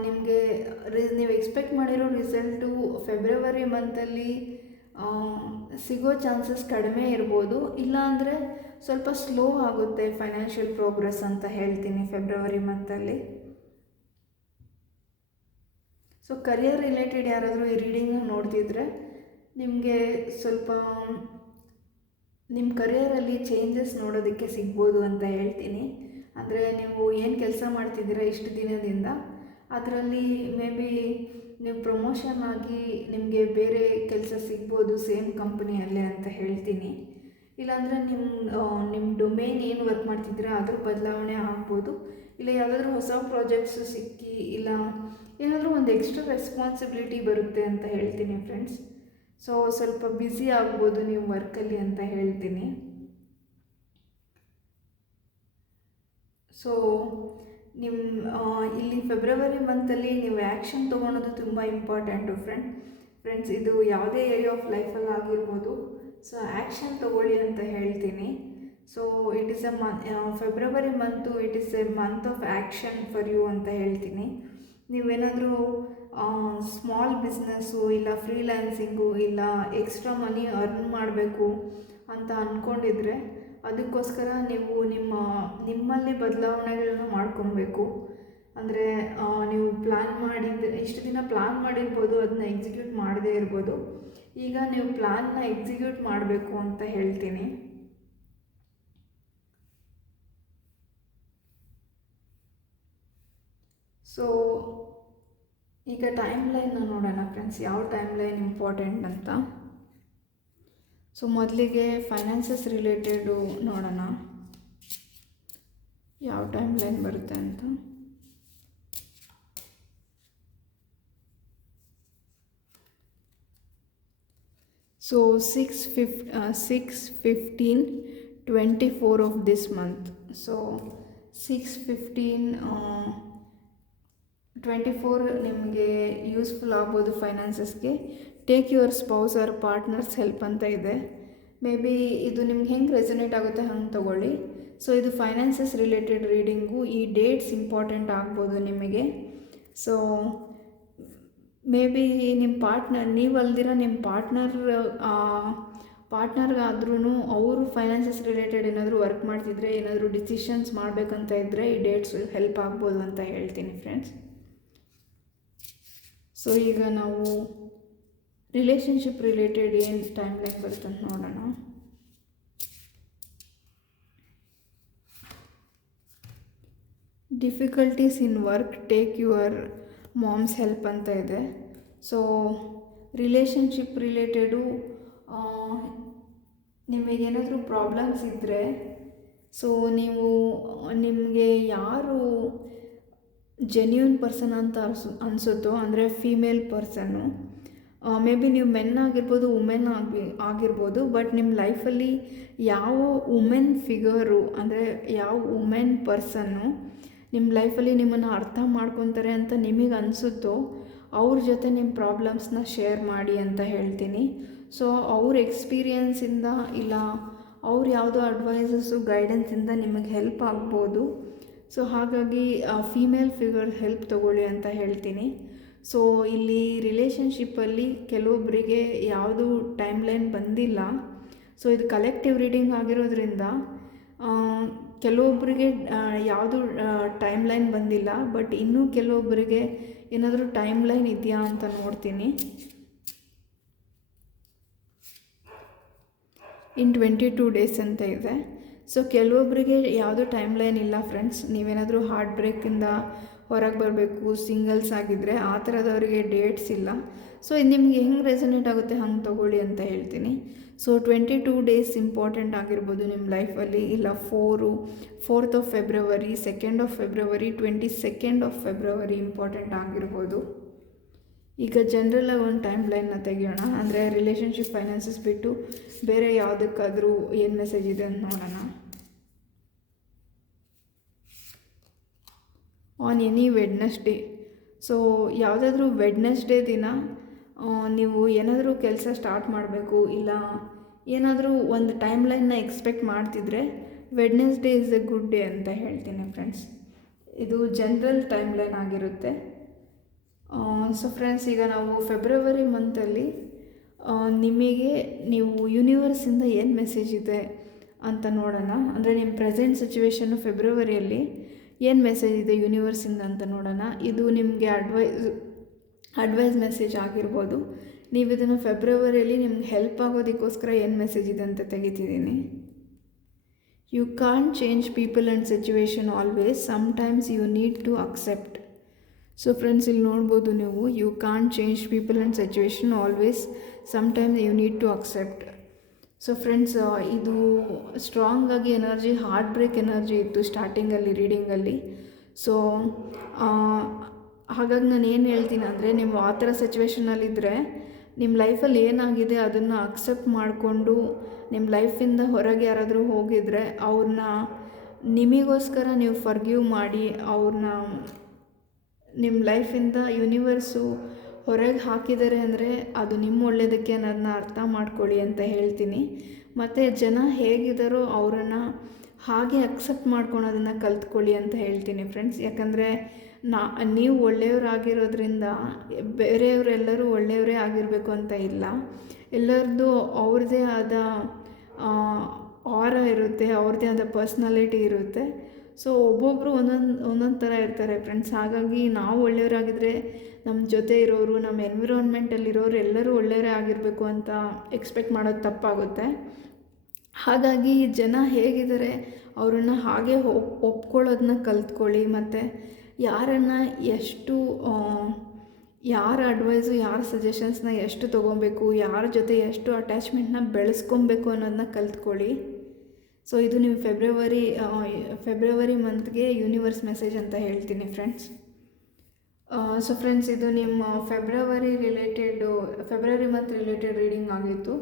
ನಿಮಗೆ ನೀವು ಎಕ್ಸ್ಪೆಕ್ಟ್ ಮಾಡಿರೋ ರಿಸಲ್ಟು ಫೆಬ್ರವರಿ ಮಂತಲ್ಲಿ ಸಿಗೋ ಚಾನ್ಸಸ್ ಕಡಿಮೆ ಇರ್ಬೋದು, ಇಲ್ಲಾಂದರೆ ಸ್ವಲ್ಪ ಸ್ಲೋ ಆಗುತ್ತೆ ಫೈನಾನ್ಷಿಯಲ್ ಪ್ರೋಗ್ರೆಸ್ ಅಂತ ಹೇಳ್ತೀನಿ ಫೆಬ್ರವರಿ ಮಂತಲ್ಲಿ. ಸೊ ಕರಿಯರ್ ರಿಲೇಟೆಡ್ ಯಾರಾದರೂ ಈ ರೀಡಿಂಗ್ನ ನೋಡ್ತಿದ್ರೆ ನಿಮಗೆ ಸ್ವಲ್ಪ ನಿಮ್ಮ ಕರಿಯರಲ್ಲಿ ಚೇಂಜಸ್ ನೋಡೋದಕ್ಕೆ ಸಿಗ್ಬೋದು ಅಂತ ಹೇಳ್ತೀನಿ. ಅಂದರೆ ನೀವು ಏನು ಕೆಲಸ ಮಾಡ್ತಿದ್ದೀರಾ ಇಷ್ಟು ದಿನದಿಂದ, ಅದರಲ್ಲಿ ಮೇ ಬಿ ನೀವು ಪ್ರಮೋಷನ್ ಆಗಿ ನಿಮಗೆ ಬೇರೆ ಕೆಲಸ ಸಿಗ್ಬೋದು ಸೇಮ್ ಕಂಪ್ನಿಯಲ್ಲೇ ಅಂತ ಹೇಳ್ತೀನಿ. ಇಲ್ಲಾಂದರೆ ನಿಮ್ಮ ಡೊಮೇನ್ ಏನು ವರ್ಕ್ ಮಾಡ್ತಿದ್ದೀರಾ ಅದ್ರ ಬದಲಾವಣೆ ಆಗ್ಬೋದು. ಇಲ್ಲ ಯಾವುದಾದ್ರೂ ಹೊಸ ಪ್ರಾಜೆಕ್ಟ್ಸು ಸಿಕ್ಕಿ, ಇಲ್ಲ ಏನಾದರೂ ಒಂದು ಎಕ್ಸ್ಟ್ರಾ ರೆಸ್ಪಾನ್ಸಿಬಿಲಿಟಿ ಬರುತ್ತೆ ಅಂತ ಹೇಳ್ತೀನಿ ಫ್ರೆಂಡ್ಸ್. ಸೊ ಸ್ವಲ್ಪ ಬ್ಯುಸಿ ಆಗ್ಬೋದು ನೀವು ವರ್ಕಲ್ಲಿ ಅಂತ ಹೇಳ್ತೀನಿ. ಸೊ ಇಲ್ಲಿ ಫೆಬ್ರವರಿ ಮಂತಲ್ಲಿ ನೀವು ಆ್ಯಕ್ಷನ್ ತೊಗೊಳೋದು ತುಂಬ ಇಂಪಾರ್ಟೆಂಟು ಫ್ರೆಂಡ್ಸ್. ಇದು ಯಾವುದೇ ಏರಿಯಾ ಆಫ್ ಲೈಫಲ್ಲಿ ಆಗಿರ್ಬೋದು. ಸೊ ಆ್ಯಕ್ಷನ್ ತೊಗೊಳ್ಳಿ ಅಂತ ಹೇಳ್ತೀನಿ. So it is February month it is a month of action for you ಅಂತ ಹೇಳ್ತೀನಿ. ನೀವೇನಾದರೂ ಸ್ಮಾಲ್ ಬಿಸ್ನೆಸ್ಸು, ಇಲ್ಲ ಫ್ರೀಲ್ಯಾನ್ಸಿಂಗು, ಇಲ್ಲ ಎಕ್ಸ್ಟ್ರಾ ಮನಿ ಅರ್ನ್ ಮಾಡಬೇಕು ಅಂತ ಅಂದ್ಕೊಂಡಿದ್ರೆ, ಅದಕ್ಕೋಸ್ಕರ ನೀವು ನಿಮ್ಮಲ್ಲಿ ಬದಲಾವಣೆಗಳನ್ನ ಮಾಡ್ಕೊಬೇಕು. ಅಂದರೆ ನೀವು ಪ್ಲ್ಯಾನ್ ಮಾಡಿದರೆ, ಇಷ್ಟು ದಿನ ಪ್ಲ್ಯಾನ್ ಮಾಡಿರ್ಬೋದು, ಅದನ್ನ ಎಕ್ಸಿಕ್ಯೂಟ್ ಮಾಡದೇ ಇರ್ಬೋದು. ಈಗ ನೀವು ಪ್ಲ್ಯಾನ್ನ ಎಕ್ಸಿಕ್ಯೂಟ್ ಮಾಡಬೇಕು ಅಂತ ಹೇಳ್ತೀನಿ. ಸೊ ಈಗ ಟೈಮ್ ಲೈನ್ನ ನೋಡೋಣ ಫ್ರೆಂಡ್ಸ್, ಯಾವ ಟೈಮ್ ಲೈನ್ ಇಂಪಾರ್ಟೆಂಟ್ ಅಂತ. ಸೊ ಮೊದಲಿಗೆ ಫೈನಾನ್ಸಸ್ ರಿಲೇಟೆಡು ನೋಡೋಣ ಯಾವ ಟೈಮ್ ಲೈನ್ ಬರುತ್ತೆ ಅಂತ. So 6/15/24 of this month. So 6/15/24 ನಿಮಗೆ ಯೂಸ್ಫುಲ್ ಆಗ್ಬೋದು ಫೈನಾನ್ಸಸ್ಗೆ. Take your spouse or partners help ಅಂತ ಇದೆ. ಮೇ ಬಿ ಇದು ನಿಮ್ಗೆ ಹೆಂಗೆ ರೆಸೊನೇಟ್ ಆಗುತ್ತೆ ಹಂಗೆ ತೊಗೊಳ್ಳಿ. ಸೊ ಇದು ಫೈನಾನ್ಸಸ್ ರಿಲೇಟೆಡ್ ರೀಡಿಂಗು. ಈ ಡೇಟ್ಸ್ ಇಂಪಾರ್ಟೆಂಟ್ ಆಗ್ಬೋದು ನಿಮಗೆ. ಸೊ ಮೇ ಬಿ ನಿಮ್ಮ ಪಾರ್ಟ್ನರ್, ನೀವು ಅಲ್ದಿರ ನಿಮ್ಮ ಪಾರ್ಟ್ನರ್ಗಾದ್ರೂ ಅವರು ಫೈನಾನ್ಸಸ್ ರಿಲೇಟೆಡ್ ಏನಾದರೂ ವರ್ಕ್ ಮಾಡ್ತಿದ್ರೆ, ಏನಾದರೂ ಡಿಸಿಷನ್ಸ್ ಮಾಡಬೇಕಂತ ಇದ್ದರೆ ಈ ಡೇಟ್ಸ್ ಹೆಲ್ಪ್ ಆಗ್ಬೋದು ಅಂತ ಹೇಳ್ತೀನಿ ಫ್ರೆಂಡ್ಸ್. ಸೊ ಈಗ ನಾವು ರಿಲೇಷನ್ಶಿಪ್ ರಿಲೇಟೆಡ್ ಏನು ಟೈಮ್ ಲೈನ್ ಬರುತ್ತೆ ಅಂತ ನೋಡೋಣ. Difficulties in work, take your moms help ಅಂತ ಇದೆ. ಸೊ ರಿಲೇಷನ್ಶಿಪ್ ರಿಲೇಟೆಡು ನಿಮಗೇನಾದರೂ ಪ್ರಾಬ್ಲಮ್ಸ್ ಇದ್ದರೆ, ಸೊ ನಿಮಗೆ ಯಾರು ಜೆನ್ಯೂನ್ ಪರ್ಸನ್ ಅಂತ ಅನಿಸುತ್ತೋ, ಅಂದರೆ ಫೀಮೇಲ್ ಪರ್ಸನ್ನು, ಮೇ ಬಿ ನೀವು ಮೆನ್ ಆಗಿರ್ಬೋದು, ವುಮೆನ್ ಆಗಿರ್ಬೋದು, ಬಟ್ ನಿಮ್ಮ ಲೈಫಲ್ಲಿ ಯಾವ ವುಮೆನ್ ಫಿಗರು, ಅಂದರೆ ಯಾವ ವುಮೆನ್ ಪರ್ಸನ್ನು ನಿಮ್ಮ ಲೈಫಲ್ಲಿ ನಿಮ್ಮನ್ನು ಅರ್ಥ ಮಾಡ್ಕೊತಾರೆ ಅಂತ ನಿಮಗೆ ಅನಿಸುತ್ತೋ ಅವ್ರ ಜೊತೆ ನಿಮ್ಮ ಪ್ರಾಬ್ಲಮ್ಸ್ನ ಶೇರ್ ಮಾಡಿ ಅಂತ ಹೇಳ್ತೀನಿ. ಸೊ ಅವ್ರ ಎಕ್ಸ್ಪೀರಿಯನ್ಸಿಂದ, ಇಲ್ಲ ಅವ್ರು ಯಾವುದೋ ಅಡ್ವೈಸಸ್ಸು, ಗೈಡೆನ್ಸಿಂದ ನಿಮಗೆ ಹೆಲ್ಪ್ ಆಗ್ಬೋದು. ಸೊ ಹಾಗಾಗಿ ಫೀಮೇಲ್ ಫಿಗರ್ ಹೆಲ್ಪ್ ತೊಗೊಳ್ಳಿ ಅಂತ ಹೇಳ್ತೀನಿ. ಸೊ ಇಲ್ಲಿ ರಿಲೇಷನ್ಶಿಪ್ಪಲ್ಲಿ ಕೆಲವೊಬ್ಬರಿಗೆ ಯಾವುದು ಟೈಮ್ ಲೈನ್ ಬಂದಿಲ್ಲ. ಸೊ ಇದು ಕಲೆಕ್ಟಿವ್ ರೀಡಿಂಗ್ ಆಗಿರೋದ್ರಿಂದ ಕೆಲವೊಬ್ಬರಿಗೆ ಯಾವುದು ಟೈಮ್ ಲೈನ್ ಬಂದಿಲ್ಲ, ಬಟ್ ಇನ್ನೂ ಕೆಲವೊಬ್ಬರಿಗೆ ಏನಾದರೂ ಟೈಮ್ ಲೈನ್ ಇದೆಯಾ ಅಂತ ನೋಡ್ತೀನಿ. ಇನ್ 22 ಡೇಸ್ ಅಂತ ಇದೆ. ಸೊ ಕೆಲವೊಬ್ಬರಿಗೆ ಯಾವುದೂ ಟೈಮ್ ಲೈನ್ ಇಲ್ಲ ಫ್ರೆಂಡ್ಸ್. ನೀವೇನಾದರೂ ಹಾರ್ಟ್ ಬ್ರೇಕಿಂದ ಹೊರಗೆ ಬರಬೇಕು, ಸಿಂಗಲ್ಸ್ ಆಗಿದ್ದರೆ, ಆ ಥರದವರಿಗೆ ಡೇಟ್ಸ್ ಇಲ್ಲ. ಸೊ ಇದು ನಿಮಗೆ ಹೆಂಗೆ ರೆಸೊನೇಟ್ ಆಗುತ್ತೆ ಹಂಗೆ ತೊಗೊಳ್ಳಿ ಅಂತ ಹೇಳ್ತೀನಿ. ಸೊ 22 ಡೇಸ್ ಇಂಪಾರ್ಟೆಂಟ್ ಆಗಿರ್ಬೋದು ನಿಮ್ಮ ಲೈಫಲ್ಲಿ. ಇಲ್ಲ 4th of February, 2nd of February, 22nd of February important ಆಗಿರ್ಬೋದು. ಈಗ ಜನರಲಾಗಿ ಒಂದು ಟೈಮ್ ಲೈನ್ನ ತೆಗಿಯೋಣ. ಅಂದರೆ ರಿಲೇಷನ್ಶಿಪ್, ಫೈನಾನ್ಸಸ್ ಬಿಟ್ಟು ಬೇರೆ ಯಾವುದಕ್ಕಾದರೂ ಏನು ಮೆಸೇಜ್ ಇದೆ ಅಂತ ನೋಡೋಣ. On any Wednesday. ಸೊ ಯಾವುದಾದ್ರೂ ವೆಡ್ನೆಸ್ಡೇ ದಿನ ನೀವು ಏನಾದರೂ ಕೆಲಸ ಸ್ಟಾರ್ಟ್ ಮಾಡಬೇಕು, ಇಲ್ಲ ಏನಾದರೂ ಒಂದು ಟೈಮ್ ಲೈನ್ನ ಎಕ್ಸ್ಪೆಕ್ಟ್ ಮಾಡ್ತಿದ್ರೆ Wednesday is A good day ಅಂತ ಹೇಳ್ತೀನಿ ಫ್ರೆಂಡ್ಸ್. ಇದು ಜನರಲ್ ಟೈಮ್ ಲೈನ್ ಆಗಿರುತ್ತೆ. ಸೊ ಫ್ರೆಂಡ್ಸ್, ಈಗ ನಾವು ಫೆಬ್ರವರಿ ಮಂತಲ್ಲಿ ನೀವು ಯೂನಿವರ್ಸಿಂದ ಏನು ಮೆಸೇಜ್ ಇದೆ ಅಂತ ನೋಡೋಣ. ಅಂದರೆ ನಿಮ್ಮ ಪ್ರೆಸೆಂಟ್ ಸಿಚುವೇಶನ್ನು ಫೆಬ್ರವರಿಯಲ್ಲಿ ಏನು ಮೆಸೇಜ್ ಇದೆ ಯೂನಿವರ್ಸಿಂದ ಅಂತ ನೋಡೋಣ. ಇದು ನಿಮಗೆ ಅಡ್ವೈಸ್ ಮೆಸೇಜ್ ಆಗಿರ್ಬೋದು, ನೀವು ಇದನ್ನು ಫೆಬ್ರವರಿಯಲ್ಲಿ ನಿಮ್ಗೆ ಹೆಲ್ಪ್ ಆಗೋದಕ್ಕೋಸ್ಕರ ಏನು ಮೆಸೇಜ್ ಇದೆ ಅಂತ ತೆಗಿತಿದ್ದೀನಿ. You can't change people and situation always, sometimes you need to accept. So friends, ಇಲ್ಲಿ ನೋಡ್ಬೋದು ನೀವು, you can't change people and situation always, sometimes you need to accept. So friends, ಇದು ಸ್ಟ್ರಾಂಗಾಗಿ ಎನರ್ಜಿ, ಹಾರ್ಟ್ ಬ್ರೇಕ್ ಎನರ್ಜಿ ಇತ್ತು ಸ್ಟಾರ್ಟಿಂಗಲ್ಲಿ ರೀಡಿಂಗಲ್ಲಿ. So ಹಾಗಾಗಿ ನಾನು ಏನು ಹೇಳ್ತೀನಿ ಅಂದರೆ, ನೀವು ಆ ಥರ ಸಿಚುವೇಷನಲ್ಲಿದ್ದರೆ ನಿಮ್ಮ ಲೈಫಲ್ಲಿ ಏನಾಗಿದೆ ಅದನ್ನು ಅಕ್ಸೆಪ್ಟ್ ಮಾಡಿಕೊಂಡು ನಿಮ್ಮ ಲೈಫಿಂದ ಹೊರಗೆ ಯಾರಾದರೂ ಹೋಗಿದರೆ ಅವ್ರನ್ನ ನಿಮಗೋಸ್ಕರ ನೀವು ಫರ್ಗಿವ್ ಮಾಡಿ ಅವ್ರನ್ನ ನಿಮ್ಮ ಲೈಫಿಂದ ಯೂನಿವರ್ಸು ಹೊರಗೆ ಹಾಕಿದ್ದಾರೆ ಅಂದರೆ ಅದು ನಿಮ್ಮ ಒಳ್ಳೆಯದಕ್ಕೆ ಅನ್ನೋದನ್ನ ಅರ್ಥ ಮಾಡ್ಕೊಳ್ಳಿ ಅಂತ ಹೇಳ್ತೀನಿ. ಮತ್ತು ಜನ ಹೇಗಿದ್ದಾರೋ ಅವರನ್ನು ಹಾಗೆ ಅಕ್ಸೆಪ್ಟ್ ಮಾಡ್ಕೊಳೋದನ್ನು ಕಲ್ತ್ಕೊಳ್ಳಿ ಅಂತ ಹೇಳ್ತೀನಿ ಫ್ರೆಂಡ್ಸ್. ಯಾಕಂದರೆ ನೀವು ಒಳ್ಳೆಯವರಾಗಿರೋದ್ರಿಂದ ಬೇರೆಯವರೆಲ್ಲರೂ ಒಳ್ಳೆಯವರೇ ಆಗಿರಬೇಕು ಅಂತ ಇಲ್ಲ. ಎಲ್ಲರದ್ದು ಅವ್ರದ್ದೇ ಆದ ಆರ ಇರುತ್ತೆ, ಅವ್ರದ್ದೇ ಆದ ಪರ್ಸ್ನಾಲಿಟಿ ಇರುತ್ತೆ. ಸೊ ಒಬ್ಬೊಬ್ಬರು ಒಂದೊಂದು ಥರ ಇರ್ತಾರೆ ಫ್ರೆಂಡ್ಸ್. ಹಾಗಾಗಿ ನಾವು ಒಳ್ಳೆಯವರಾಗಿದ್ದರೆ ನಮ್ಮ ಜೊತೆ ಇರೋರು, ನಮ್ಮ ಎನ್ವಿರಾನ್ಮೆಂಟಲ್ಲಿರೋರು ಎಲ್ಲರೂ ಒಳ್ಳೆಯವರೇ ಆಗಿರಬೇಕು ಅಂತ ಎಕ್ಸ್ಪೆಕ್ಟ್ ಮಾಡೋದು ತಪ್ಪಾಗುತ್ತೆ. ಹಾಗಾಗಿ ಜನ ಹೇಗಿದ್ದಾರೆ ಅವರನ್ನು ಹಾಗೆ ಒಪ್ಕೊಳ್ಳೋದನ್ನ ಕಲ್ತ್ಕೊಳ್ಳಿ. ಮತ್ತು ಯಾರನ್ನು ಎಷ್ಟು, ಯಾರ ಅಡ್ವೈಸು, ಯಾರ ಸಜೆಷನ್ಸ್ನ ಎಷ್ಟು ತೊಗೊಬೇಕು, ಯಾರ ಜೊತೆ ಎಷ್ಟು ಅಟ್ಯಾಚ್ಮೆಂಟ್ನ ಬೆಳೆಸ್ಕೊಬೇಕು ಅನ್ನೋದನ್ನ ಕಲ್ತ್ಕೊಳ್ಳಿ. ಸೊ ಇದು ನೀವು ಫೆಬ್ರವರಿ ಮಂತ್ಗೆ ಯೂನಿವರ್ಸ್ ಮೆಸೇಜ್ ಅಂತ ಹೇಳ್ತೀನಿ ಫ್ರೆಂಡ್ಸ್. ಸೊ ಫ್ರೆಂಡ್ಸ್, ಇದು ನಿಮ್ಮ ಫೆಬ್ರವರಿ ಮಂತ್ ರಿಲೇಟೆಡ್ ರೀಡಿಂಗ್ ಆಗಿತ್ತು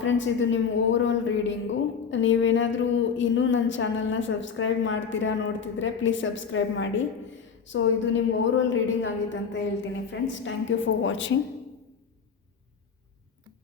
ಫ್ರೆಂಡ್ಸ್. ಇದು ನಿಮ್ಮ ಓವರಾಲ್ ರೀಡಿಂಗು. ನೀವೇನಾದರೂ ಇನ್ನೂ ನನ್ನ ಚಾನಲ್ನ ಸಬ್ಸ್ಕ್ರೈಬ್ ನೋಡ್ತಿದ್ರೆ ಪ್ಲೀಸ್ ಸಬ್ಸ್ಕ್ರೈಬ್ ಮಾಡಿ. ಸೊ ಇದು ನಿಮ್ಮ ಓವರಾಲ್ ರೀಡಿಂಗ್ ಆಗಿತ್ತು ಅಂತ ಹೇಳ್ತೀನಿ friends. Thank you for watching.